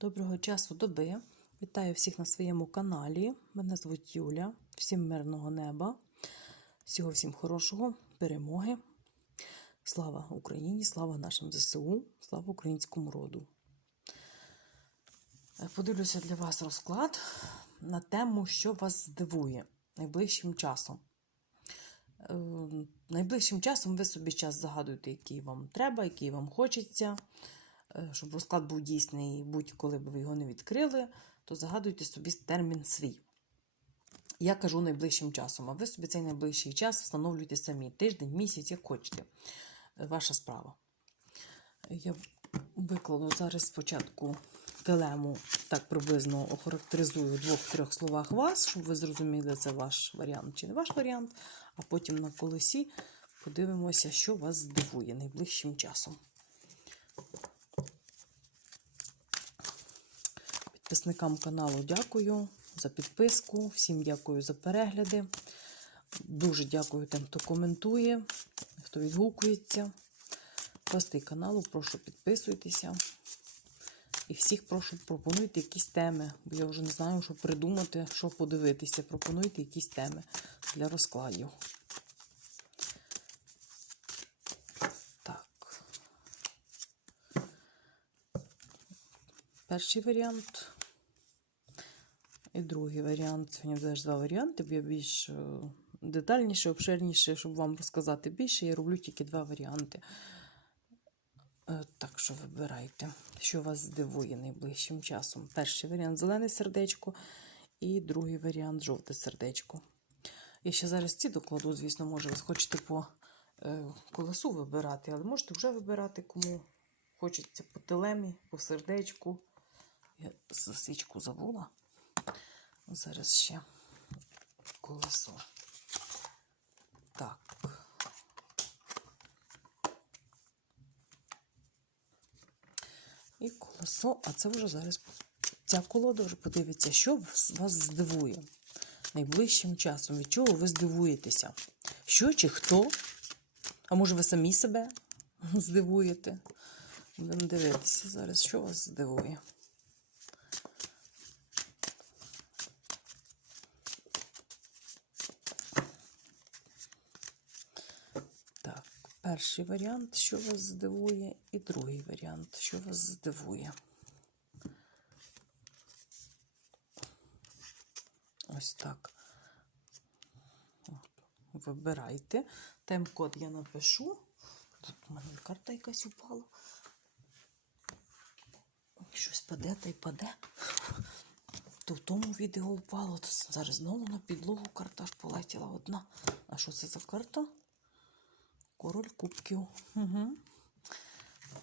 Доброго часу доби. Вітаю всіх на своєму каналі. Мене звуть Юля. Всім мирного неба. Всього всім хорошого, перемоги. Слава Україні, слава нашим ЗСУ, слава українському роду. Е, Подивлюся для вас розклад на тему, що вас здивує найближчим часом. Е, Найближчим часом ви собі час загадуєте, який вам треба, який вам хочеться. Е, Щоб розклад був дійсний, будь-коли б ви його не відкрили, то загадуйте собі термін свій. Я кажу найближчим часом, а ви собі цей найближчий час встановлюйте самі тиждень, місяць, як хочете. Е, Ваша справа. Я викладу зараз спочатку телему, так приблизно охарактеризую в двох-трьох словах вас, щоб ви зрозуміли, це ваш варіант чи не ваш варіант. А потім на колесі подивимося, що вас здивує найближчим часом. Підписникам каналу дякую за підписку. Всім дякую за перегляди. Дуже дякую тим, хто коментує, хто відгукується. Гостей каналу, прошу підписуйтеся. І всіх прошу пропонуйте якісь теми, бо я вже не знаю, що придумати, що подивитися. Пропонуйте якісь теми для розкладів. Так. Перший варіант. І другий варіант. Сьогодні теж два варіанти, бо я більш е, детальніше, обширніше, щоб вам розказати більше, я роблю тільки два варіанти. Е, Так що вибирайте, що вас здивує найближчим часом. Перший варіант зелене сердечко, і другий варіант жовте сердечко. Я ще зараз ці докладу, звісно, може, ви хочете по е, колесу вибирати, але можете вже вибирати, кому хочеться по телемі, по сердечку. Я свічку забула. Зараз ще колесо. Так. І колесо, а це вже зараз ця колода вже подивиться, що вас здивує найближчим часом. Від чого ви здивуєтеся? Що чи хто? А може ви самі себе здивуєте? Будемо дивитися зараз, що вас здивує. Так, перший варіант, що вас здивує, і другий варіант, що вас здивує. Ось так. Вибирайте. Тайм-код я напишу. Тут у мене карта якась упала. Щось паде та й паде. То в тому відео упало, то зараз знову на підлогу карта ж полетіла одна. А що це за карта? Король кубків. Угу.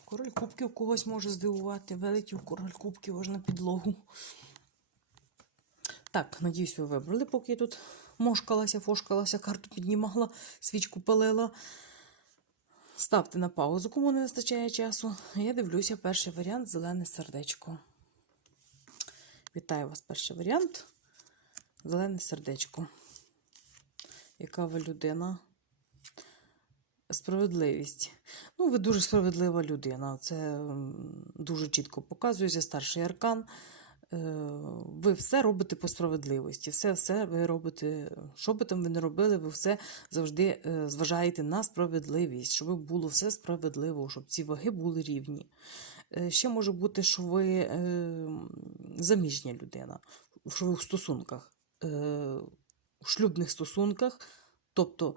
Король кубків когось може здивувати. Вилетів король кубків аж на підлогу. Так, надіюсь, ви вибрали, поки я тут мошкалася, фошкалася, карту піднімала, свічку палила. Ставте на паузу, кому не вистачає часу. Я дивлюся перший варіант зелене сердечко. Вітаю вас, перший варіант. Зелене сердечко. Яка ви людина? Справедливість. Ну, ви дуже справедлива людина. Це дуже чітко показується старший аркан. Е, Ви все робите по справедливості. Все, все ви робите, що би там ви не робили, ви все завжди е, зважаєте на справедливість, щоб було все справедливо, щоб ці ваги були рівні. Е, Ще може бути, що ви заміжня людина, що ви в стосунках, в шлюбних стосунках, тобто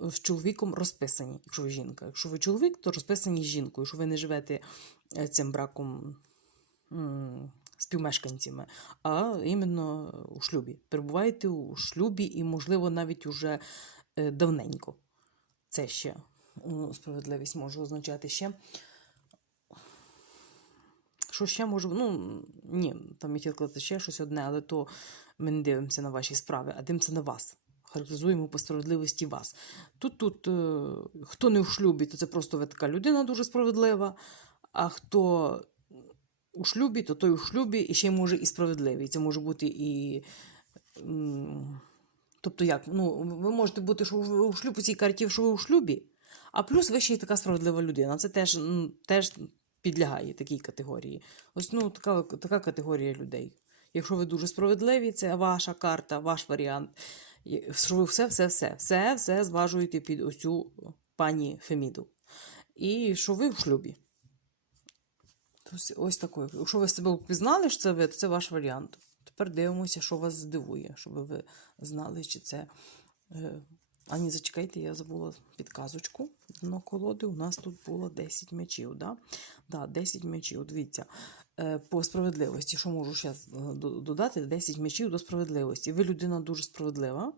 з чоловіком розписані, якщо ви жінка. Якщо ви чоловік, то розписані з жінкою, що ви не живете е, цим браком співмешканцями, а іменно у шлюбі. Перебуваєте у шлюбі і, можливо, навіть уже е, давненько. Це ще справедливість може означати ще. Що ще може, ну ні, там я хотіла сказати ще щось одне, але то ми не дивимося на ваші справи, а дивимося на вас. Характеризуємо по справедливості вас. Тут, тут е, хто не в шлюбі, то це просто ви така людина дуже справедлива. А хто у шлюбі, то той у шлюбі і ще може і справедливий. Це може бути і. Тобто, як? Ну, ви можете бути, що у шлюбі у цій карті, що ви у шлюбі, а плюс ви ще й така справедлива людина. Це теж, теж підлягає такій категорії. Ось ну, така, така категорія людей. Якщо ви дуже справедливі, це ваша карта, ваш варіант. Що все, все, все, все, все зважуєте під оцю пані Феміду. І що ви в шлюбі. Ось, ось такою. Якщо ви себе впізнали, що це ви, то це ваш варіант. Тепер дивимося, що вас здивує, щоб ви знали, чи це. Е... А ні, зачекайте, я забула підказочку на колоди. У нас тут було 10 м'ячів. Да? Да, 10 м'ячів. Дивіться, по справедливості, що можу ще додати? 10 м'ячів до справедливості. Ви людина дуже справедлива.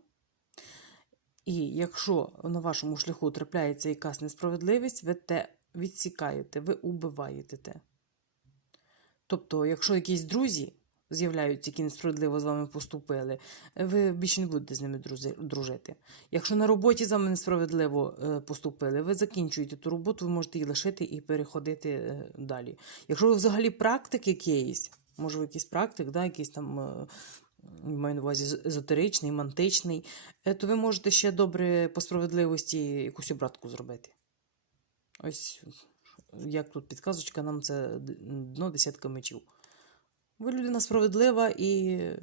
І якщо на вашому шляху трапляється якась несправедливість, ви те відсікаєте, ви убиваєте те. Тобто, якщо якісь друзі з'являються, які несправедливо з вами поступили, ви більше не будете з ними дружити. Якщо на роботі з вами несправедливо е, поступили, ви закінчуєте ту роботу, ви можете її лишити і переходити е, далі. Якщо ви взагалі практик якийсь, може ви якийсь практик, да, якийсь там. е, Маю на увазі езотеричний, мантичний, то ви можете ще добре по справедливості якусь обратку зробити. Ось як тут підказочка, нам це дно десятка мечів. Ви людина справедлива і е,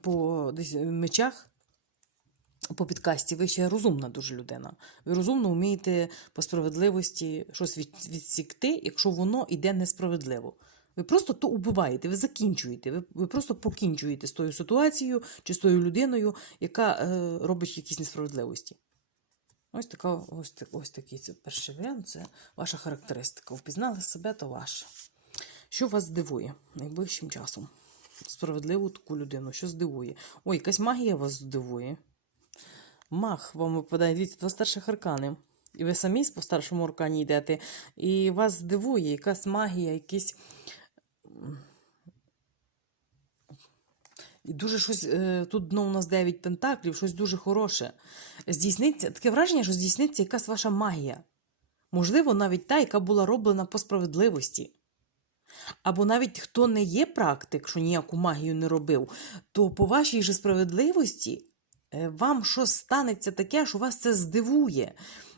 по десь мечах, по підкасті, ви ще розумна дуже людина. Ви розумно вмієте по справедливості щось від, відсікти, якщо воно йде несправедливо. Ви просто то убиваєте, ви закінчуєте, ви, ви просто покінчуєте з тою ситуацією чи з тою людиною, яка е, робить якісь несправедливості. Ось, така, ось, ось такий це перший варіант це ваша характеристика. Впізнали себе, то ваше. Що вас здивує найближчим часом? Справедливу таку людину, що здивує? Ой, якась магія вас здивує. Мах вам випадає, дивіться, два старших аркани. І ви самі по старшому аркані йдете, і вас здивує якась магія, якісь. І дуже щось. е, Тут дно у нас 9 пентаклів, щось дуже хороше. Здійсниться, таке враження, що здійсниться якась ваша магія. Можливо, навіть та, яка була роблена по справедливості. Або навіть хто не є практик, що ніяку магію не робив, то по вашій же справедливості е, вам щось станеться таке, що вас це здивує.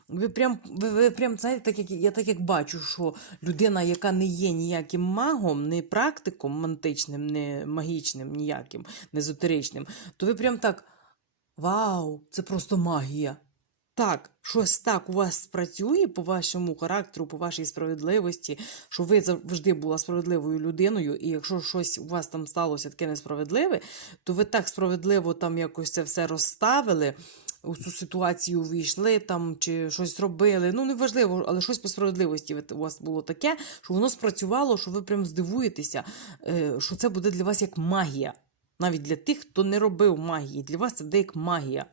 Ви прям, ви, ви прям знаєте, так як я так як бачу, що людина, яка не є ніяким магом, не практиком мантичним, не магічним, ніяким, не езотеричним, то ви прям так: Вау, це просто магія. Так, щось так у вас спрацює по вашому характеру, по вашій справедливості, що ви завжди була справедливою людиною, і якщо щось у вас там сталося таке несправедливе, то ви так справедливо там якось це все розставили, у цю ситуацію війшли там чи щось зробили. Ну, неважливо, але щось по справедливості у вас було таке, що воно спрацювало, що ви прям здивуєтеся, е, що це буде для вас як магія. Навіть для тих, хто не робив магії. Для вас це буде як магія.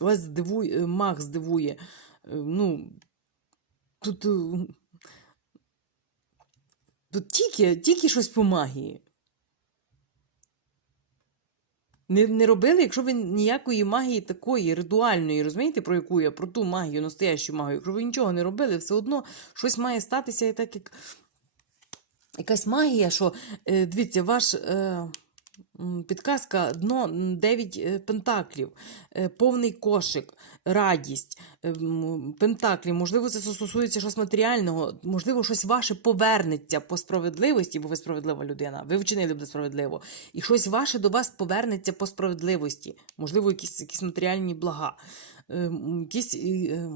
Вас здивує, е, маг здивує. Е, Ну, тут, е, тут тільки, тільки щось по магії. Не, не робили, якщо ви ніякої магії такої ритуальної, розумієте, про яку я, про ту магію, настоящу магію, якщо ви нічого не робили, все одно щось має статися і так як якась магія, що е, дивіться, ваш е, підказка дно 9 пентаклів, е, повний кошик, радість, е, м, пентаклі. Можливо, це стосується щось матеріального, можливо, щось ваше повернеться по справедливості, бо ви справедлива людина. Ви вчинили б справедливо. І щось ваше до вас повернеться по справедливості. Можливо, якісь, якісь матеріальні блага. Е, якісь, е, е,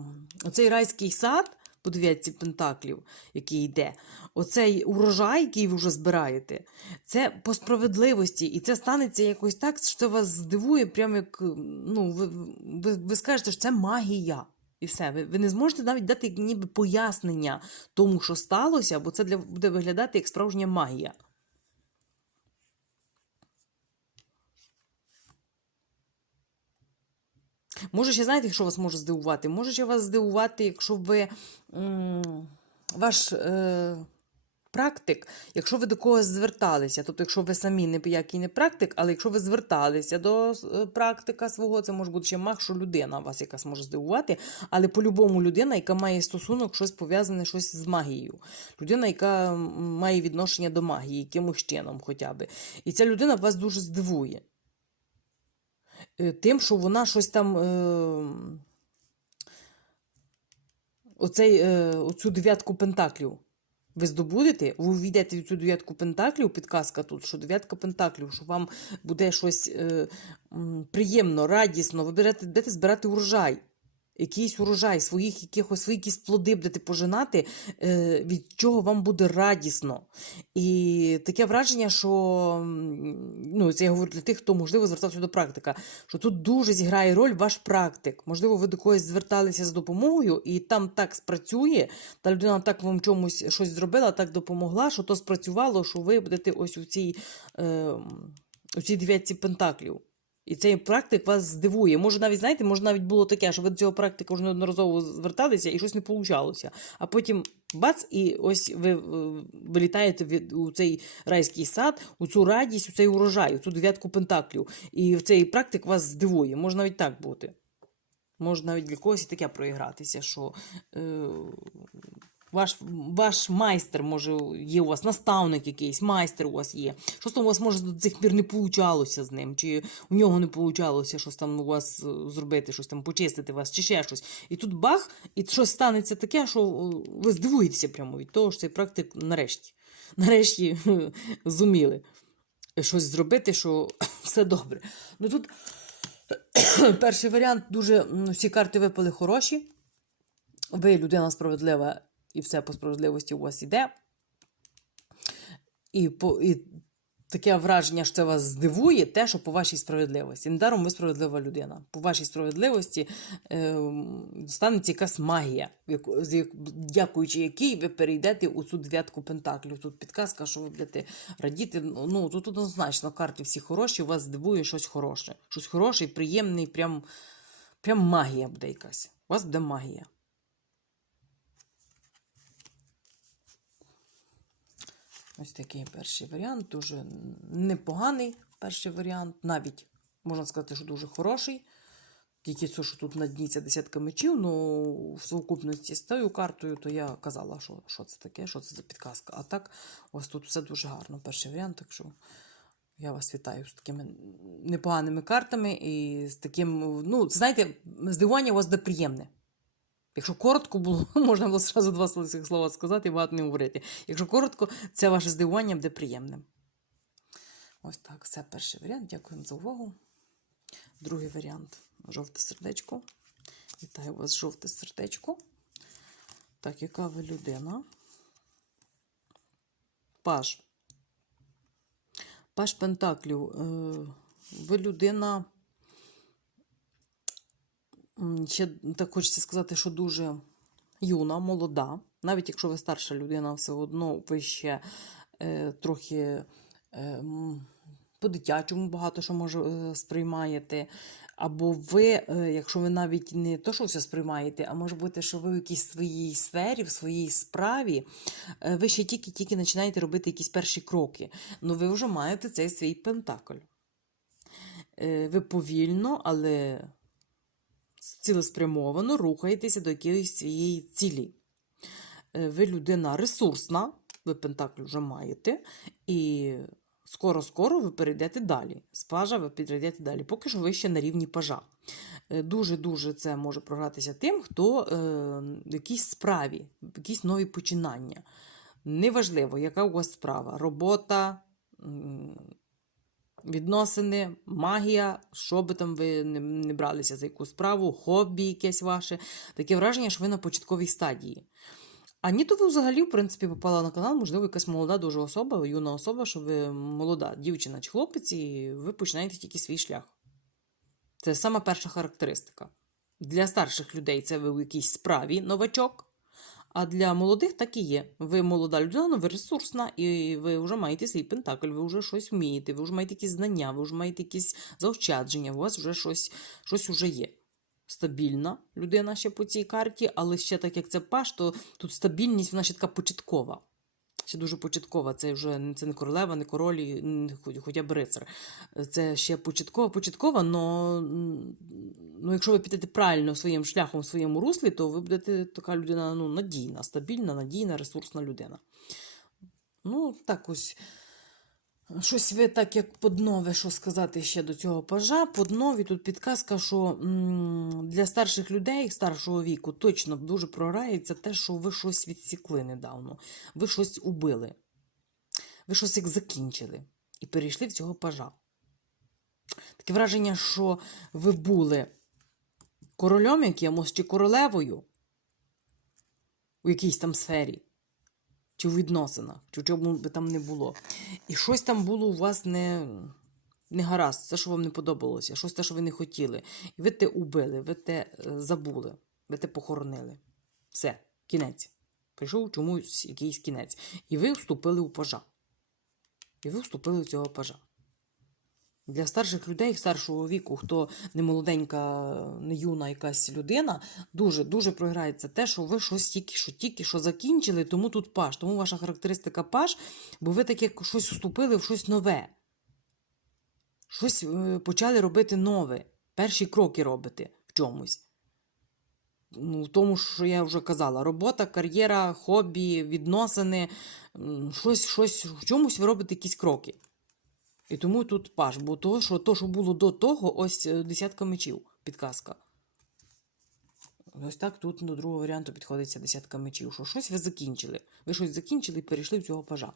оцей райський сад. По дев'ятці пентаклів, який йде, оцей урожай, який ви вже збираєте, це по справедливості, і це станеться якось так, що це вас здивує, прямо як ну, ви, ви, ви скажете, що це магія. І все. Ви, ви не зможете навіть дати ніби пояснення тому, що сталося, бо це для, буде виглядати як справжня магія. Може, ще знаєте, що вас може здивувати? Може ще вас здивувати, якщо ви ваш е, практик, якщо ви до когось зверталися, тобто, якщо ви самі не який не практик, але якщо ви зверталися до е, практика свого, це може бути ще маг, що людина вас якась може здивувати, але по-любому людина, яка має стосунок, щось пов'язане щось з магією. Людина, яка має відношення до магії, якимось чином хоча б. І ця людина вас дуже здивує тим, що вона щось там. Е, оцей, е, оцю дев'ятку пентаклів ви здобудете, ви увійдете в цю дев'ятку пентаклів, підказка тут, що дев'ятка пентаклів, що вам буде щось е, приємно, радісно, ви берете, будете збирати урожай. Якийсь урожай, своїх якихось свої якісь плоди будете пожинати, е, від чого вам буде радісно. І таке враження, що ну, це я говорю для тих, хто можливо звертався до практика, що тут дуже зіграє роль ваш практик. Можливо, ви до когось зверталися з допомогою, і там так спрацює, та людина так вам чомусь щось зробила, так допомогла, що то спрацювало, що ви будете ось у цій, е, у цій дев'ятці пентаклів. І цей практик вас здивує. Може, навіть, знаєте, може навіть було таке, що ви до цього практика вже неодноразово зверталися і щось не получалося. А потім бац, і ось ви е, вилітаєте від, у цей райський сад, у цю радість, у цей урожай, у цю дев'ятку пентаклів. І в цей практик вас здивує. Може навіть так бути. Може навіть для когось і таке проігратися, що е, ваш, ваш майстер, може, є у вас наставник якийсь, майстер у вас є. Щось там у вас може до цих пір не получалося з ним, чи у нього не получалося щось там у вас е, зробити, щось там почистити вас, чи ще щось. І тут бах, і щось станеться таке, що е, ви здивуєтеся прямо від того, що цей практик нарешті, нарешті зуміли щось зробити, що все добре. Ну тут перший варіант дуже всі карти випали хороші. Ви людина справедлива, і все по справедливості у вас іде. І, по, і таке враження, що це вас здивує, те, що по вашій справедливості. Недаром ви справедлива людина. По вашій справедливості е, станеться якась магія, дякуючи якій ви перейдете у цю дев'ятку пентаклів. Тут підказка, що ви будете радіти. Ну, тут однозначно карти всі хороші, вас здивує щось хороше. Щось хороше приємне, прям, прям магія буде якась. У вас буде магія. Ось такий перший варіант, дуже непоганий перший варіант, навіть можна сказати, що дуже хороший. Тільки це, що тут на дні ця десятка мечів, ну в совокупності з тою картою, то я казала, що, що це таке, що це за підказка. А так, ось тут все дуже гарно. Перший варіант, так що я вас вітаю з такими непоганими картами і з таким, ну, знаєте, здивування у вас буде приємне. Якщо коротко було, можна було зразу два слова сказати і багато не говорити. Якщо коротко, це ваше здивування буде приємним. Ось так, це перший варіант. Дякую за увагу. Другий варіант жовте сердечко. Вітаю вас, жовте сердечко. Так, яка ви людина? Паш. Паш Пентаклів. Е, Ви людина. Ще так хочеться сказати, що дуже юна, молода. Навіть якщо ви старша людина, все одно ви ще е, трохи е, по-дитячому багато що може е, сприймаєте. Або ви, е, якщо ви навіть не то, що все сприймаєте, а може бути, що ви в якійсь своїй сфері, в своїй справі, е, ви ще тільки-тільки починаєте робити якісь перші кроки. Ну ви вже маєте цей свій пентакль. Е, Ви повільно, але цілеспрямовано рухаєтеся до якоїсь своєї цілі. Е, Ви людина ресурсна, ви пентакль вже маєте, і скоро-скоро ви перейдете далі. З пажа ви підійдете далі. Поки що ви ще на рівні пажа. Е, Дуже-дуже це може програтися тим, хто е, в якійсь справі, якісь нові починання. Неважливо, яка у вас справа, робота, відносини, магія, що би там ви не, бралися за яку справу, хобі якесь ваше. Таке враження, що ви на початковій стадії. А ні, то ви взагалі, в принципі, попала на канал, можливо, якась молода дуже особа, юна особа, що ви молода дівчина чи хлопець, і ви починаєте тільки свій шлях. Це сама перша характеристика. Для старших людей це ви в якійсь справі новачок. А для молодих так і є. Ви молода людина, ви ресурсна, і ви вже маєте свій пентакль, ви вже щось вмієте, ви вже маєте якісь знання, ви вже маєте якісь заощадження, у вас вже щось, щось уже є. Стабільна людина ще по цій карті, але ще так як це паш, то тут стабільність вона ще така початкова. Ще дуже початкова. Це вже це не королева, не король, хоча б рицар. Це ще початкова, початкова, но ну, якщо ви підете правильно своїм шляхом, в своєму руслі, то ви будете така людина ну, надійна, стабільна, надійна, ресурсна людина. Ну, так ось. Щось ви так як по днове, що сказати ще до цього пажа. По днові тут підказка, що для старших людей старшого віку точно дуже програється те, що ви щось відсікли недавно, ви щось убили, ви щось як закінчили і перейшли в цього пажа. Таке враження, що ви були королем якимось чи королевою у якійсь там сфері, чи у відносинах, чи в чому би там не було. І щось там було у вас не, не гаразд, це, що вам не подобалося, щось те, що ви не хотіли. І ви те убили, ви те е, забули, ви те похоронили. Все, кінець. Прийшов чомусь якийсь кінець. І ви вступили у пажа. І ви вступили в цього пажа. Для старших людей, старшого віку, хто не молоденька, не юна якась людина, дуже дуже програється те, що ви щось тільки що тільки що закінчили, тому тут паш. Тому ваша характеристика паш, бо ви таке щось вступили в щось нове. Щось е, почали робити нове. Перші кроки робите в чомусь. Ну, в тому, що я вже казала: робота, кар'єра, хобі, відносини, щось, щось, в чомусь ви робите якісь кроки. І тому тут паш, бо то, що, то, що було до того, ось е, десятка мечів, підказка. Ось так тут до другого варіанту підходиться десятка мечів. Що щось ви закінчили. Ви щось закінчили і перейшли в цього пажа.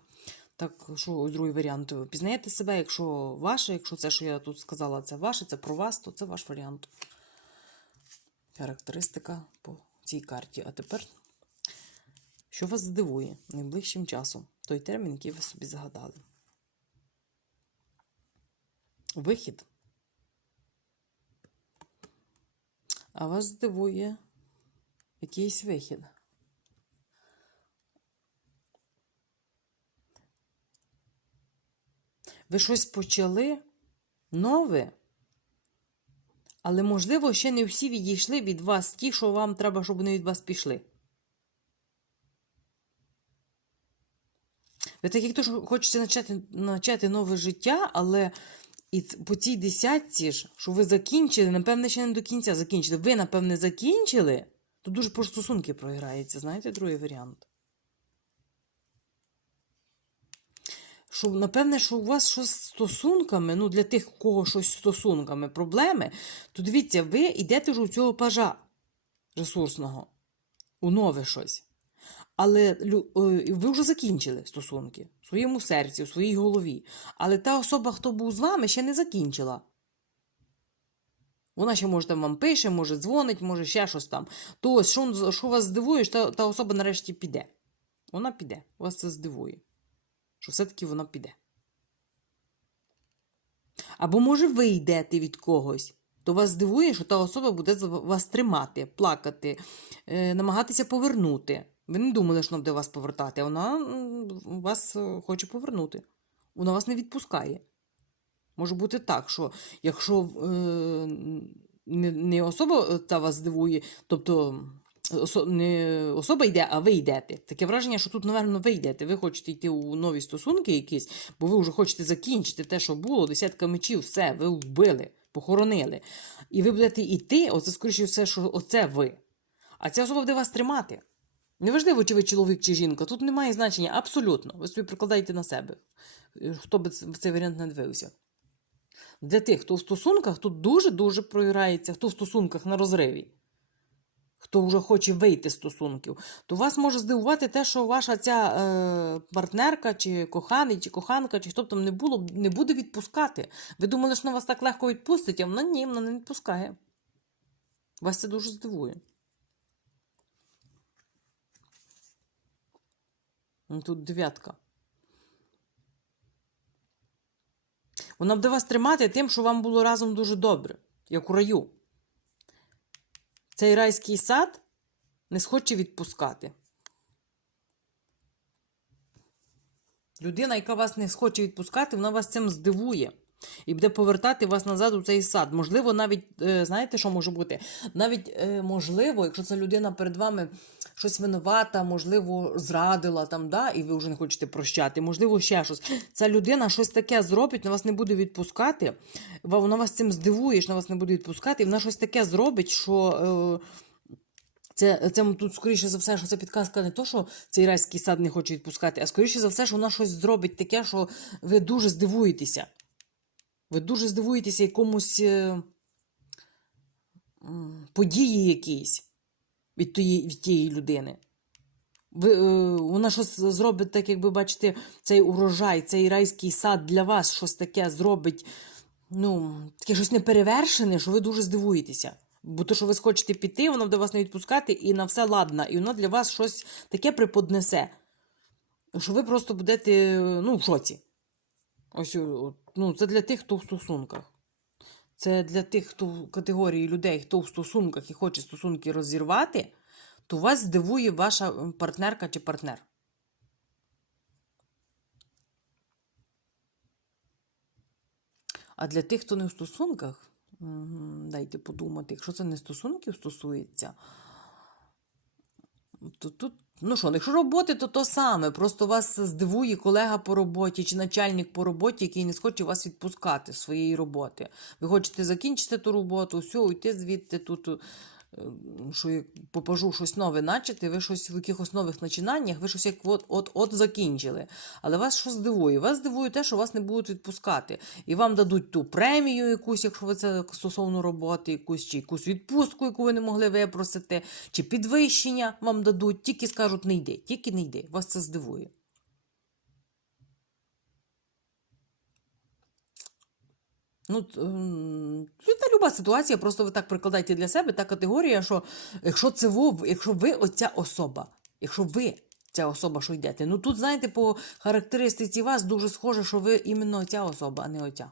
Так, що ось другий варіант. Ви Пізнаєте себе, якщо ваше, якщо це, що я тут сказала, це ваше, це про вас, то це ваш варіант. Характеристика по цій карті. А тепер, що вас здивує найближчим часом? Той термін, який ви собі загадали. Вихід. А вас здивує якийсь вихід. Ви щось почали нове, але, можливо, ще не всі відійшли від вас ті, що вам треба, щоб вони від вас пішли. Ви так як то хочете почати, почати нове життя, але і по цій десятці ж, що ви закінчили, напевне, ще не до кінця закінчили. Ви, напевне, закінчили, то дуже про стосунки програється, знаєте, другий варіант. Що, напевне, що у вас щось стосунками, ну, для тих, у кого щось стосунками, проблеми, то дивіться, ви йдете ж у цього пажа ресурсного, у нове щось. Але е, ви вже закінчили стосунки в своєму серці, в своїй голові. Але та особа, хто був з вами, ще не закінчила. Вона ще може там вам пише, може дзвонить, може ще щось там. То ось, що, що вас здивує, що та, та особа нарешті піде. Вона піде. Вас це здивує. Що все-таки вона піде. Або, може, ви йдете від когось. То вас здивує, що та особа буде вас тримати, плакати, е, намагатися повернути. Ви не думали, що вона буде вас повертати, а вона вас е, хоче повернути. Вона вас не відпускає. Може бути так, що якщо е, не, не особа та вас здивує, тобто осо, не особа йде, а ви йдете. Таке враження, що тут, напевно, ви йдете. Ви хочете йти у нові стосунки якісь, бо ви вже хочете закінчити те, що було, десятка мечів, все, ви вбили, похоронили. І ви будете йти, оце, скоріше все, що оце ви. А ця особа буде вас тримати. Неважливо, чи ви чоловік, чи жінка, тут немає значення абсолютно. Ви собі прикладаєте на себе, Е, хто би цей варіант не дивився. Для тих, хто в стосунках, тут дуже-дуже програється, хто в стосунках на розриві, хто вже хоче вийти з стосунків, то вас може здивувати те, що ваша ця е, партнерка, чи коханий, чи коханка, чи хто б там не було, не буде відпускати. Ви думали, що вона вас так легко відпустить, а вона ні, вона не відпускає. Вас це дуже здивує. Тут дев'ятка. Вона буде вас тримати тим, що вам було разом дуже добре, як у раю. Цей райський сад не схоче відпускати. Людина, яка вас не схоче відпускати, вона вас цим здивує. І буде повертати вас назад у цей сад. Можливо, навіть, е, знаєте, що може бути? Навіть е, можливо, якщо ця людина перед вами щось винувата, можливо, зрадила там, да, і ви вже не хочете прощати, можливо, ще щось. Ця людина щось таке зробить, вона вас не буде відпускати, вона вас цим здивує, що вона вас не буде відпускати, і вона щось таке зробить, що. Е, Це, це тут, скоріше за все, що це підказка не то, що цей райський сад не хоче відпускати, а скоріше за все, що вона щось зробить таке, що ви дуже здивуєтеся. Ви дуже здивуєтеся якомусь е, події якійсь від тієї, від тієї людини. Ви, е, вона щось зробить, так як ви бачите, цей урожай, цей райський сад для вас щось таке зробить, ну, таке щось неперевершене, що ви дуже здивуєтеся. Бо то, що ви схочете піти, воно буде вас не відпускати і на все ладна, і воно для вас щось таке приподнесе, що ви просто будете ну, в шоці. Ось ну, це для тих, хто в стосунках. Це для тих, хто в категорії людей, хто в стосунках і хоче стосунки розірвати, то вас здивує ваша партнерка чи партнер. А для тих, хто не в стосунках, дайте подумати, якщо це не стосунків стосується, то тут, ну що, якщо роботи, то то саме. Просто вас здивує колега по роботі чи начальник по роботі, який не схоче вас відпускати з своєї роботи. Ви хочете закінчити ту роботу, все, уйти звідти тут. Що як попажу щось нове начати, ви щось в якихось нових начинаннях, ви щось як от, от, от закінчили. Але вас що здивує? Вас здивує те, що вас не будуть відпускати. І вам дадуть ту премію якусь, якщо ви це стосовно роботи, якусь чи якусь відпустку, яку ви не могли випросити, чи підвищення вам дадуть, тільки скажуть не йди, тільки не йди. Вас це здивує. Ну, це та люба ситуація, просто ви так прикладайте для себе та категорія, що якщо це ви, якщо ви оця особа, якщо ви ця особа, що йдете, ну тут, знаєте, по характеристиці вас дуже схоже, що ви іменно ця особа, а не оця.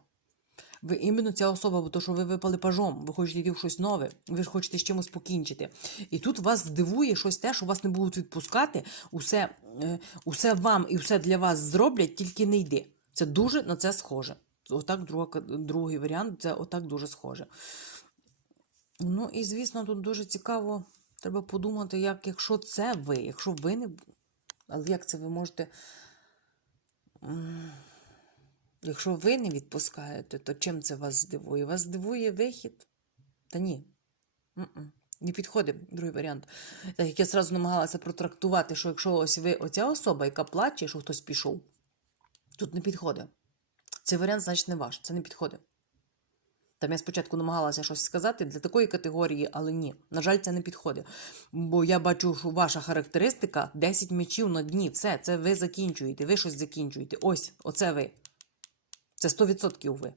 Ви іменно ця особа, бо то, що ви випали пажом, ви хочете йти в щось нове, ви ж хочете з чимось покінчити. І тут вас здивує щось те, що вас не будуть відпускати, усе, е, усе вам і все для вас зроблять, тільки не йди. Це дуже на це схоже. Отак друга, другий варіант, це отак дуже схоже. Ну і звісно, тут дуже цікаво, треба подумати, як якщо це ви, якщо ви не. Але як це ви можете. Якщо ви не відпускаєте, то чим це вас здивує? Вас здивує вихід? Та ні. Не підходить другий варіант. Так як я зразу намагалася протрактувати, що якщо ось ви оця особа, яка плаче, що хтось пішов, тут не підходить. Цей варіант, значить, не ваш. Це не підходить. Там я спочатку намагалася щось сказати для такої категорії, але ні. На жаль, це не підходить. Бо я бачу, що ваша характеристика 10 м'ячів на дні. Все, це ви закінчуєте, ви щось закінчуєте. Ось, оце ви. Це 100% ви.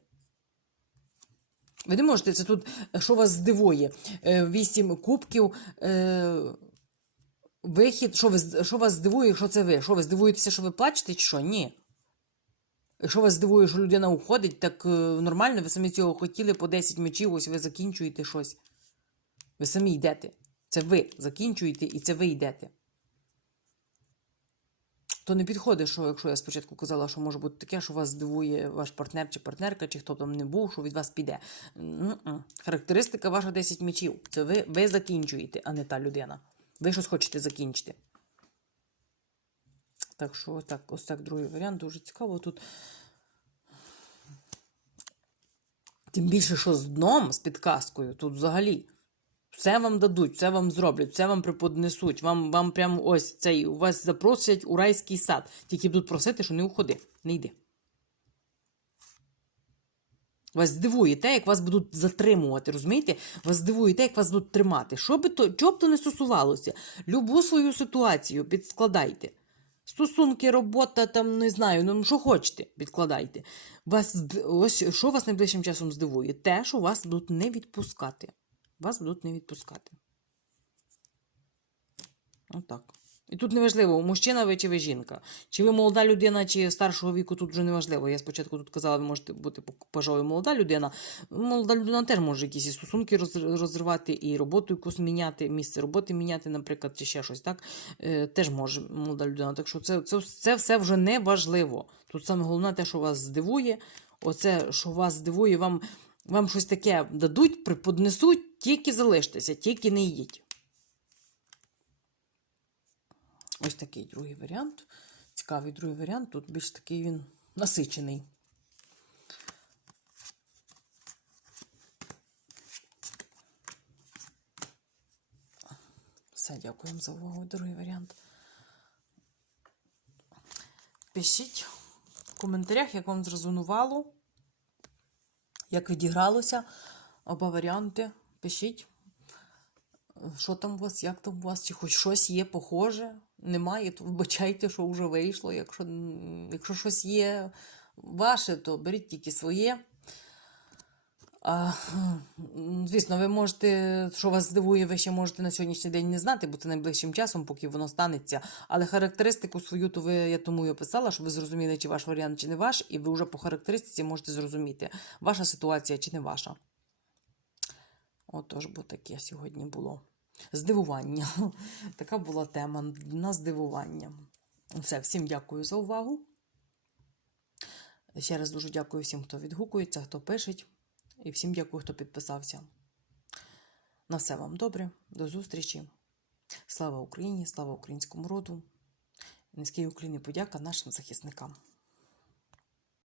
Ви не можете, це тут, е, що вас здивує? Е, Вісім кубків. Е, Вихід, що, ви, що вас здивує, якщо це ви? Що ви здивуєтеся, що ви плачете, чи що? Ні. Якщо вас здивує, що людина уходить, так е, нормально, ви самі цього хотіли по 10 мечів, ось ви закінчуєте щось. Ви самі йдете. Це ви закінчуєте і це ви йдете. То не підходить, що якщо я спочатку казала, що може бути таке, що вас здивує ваш партнер чи партнерка, чи хто там не був, що від вас піде. М-м. Характеристика ваша 10 мечів. Це ви, ви закінчуєте, а не та людина. Ви щось хочете закінчити. Так що ось так, ось так другий варіант дуже цікаво. Тут тим більше, що з дном, з підказкою, тут взагалі. Все вам дадуть, все вам зроблять, все вам приподнесуть. Вам, вам прям ось цей, у вас запросять у райський сад. Тільки будуть просити, що не уходи, не йди. Вас здивує те, як вас будуть затримувати, розумієте? Вас здивує те, як вас будуть тримати. Що би то, чого б то не стосувалося? Любу свою ситуацію підскладайте. Стосунки, робота, там не знаю, ну що хочете, відкладайте. Вас ось що вас найближчим часом здивує? Те, що вас будуть не відпускати. Вас будуть не відпускати. Отак. І тут неважливо, мужчина ви чи ви жінка. Чи ви молода людина, чи старшого віку, тут вже неважливо. Я спочатку тут казала, ви можете бути пожою молода людина. Молода людина теж може якісь стосунки розривати, і роботу якусь міняти, місце роботи міняти, наприклад, чи ще щось, так? Е, теж може молода людина. Так що це, це, це все вже не важливо. Тут саме головне те, що вас здивує. Оце, що вас здивує, вам, вам щось таке дадуть, приподнесуть, тільки залиштеся, тільки не йдіть. Ось такий другий варіант. Цікавий другий варіант. Тут більш такий він насичений. Все, дякуємо за увагу. Другий варіант. Пишіть в коментарях, як вам зрезонувало, як відігралося. Оба варіанти. Пишіть, що там у вас, як там у вас, чи хоч щось є похоже. Немає, то вибачайте, що вже вийшло. Якщо, якщо щось є ваше, то беріть тільки своє. А, звісно, ви можете, що вас здивує, ви ще можете на сьогоднішній день не знати, бо це найближчим часом, поки воно станеться. Але характеристику свою, то ви, я тому і описала, щоб ви зрозуміли, чи ваш варіант, чи не ваш, і ви вже по характеристиці можете зрозуміти, ваша ситуація чи не ваша. Отож, бо таке сьогодні було. Здивування. Така була тема на здивування. Все, всім дякую за увагу. Ще раз дуже дякую всім, хто відгукується, хто пишеть. І всім дякую, хто підписався. На все вам добре. До зустрічі. Слава Україні, слава українському роду. Низький і подяка нашим захисникам.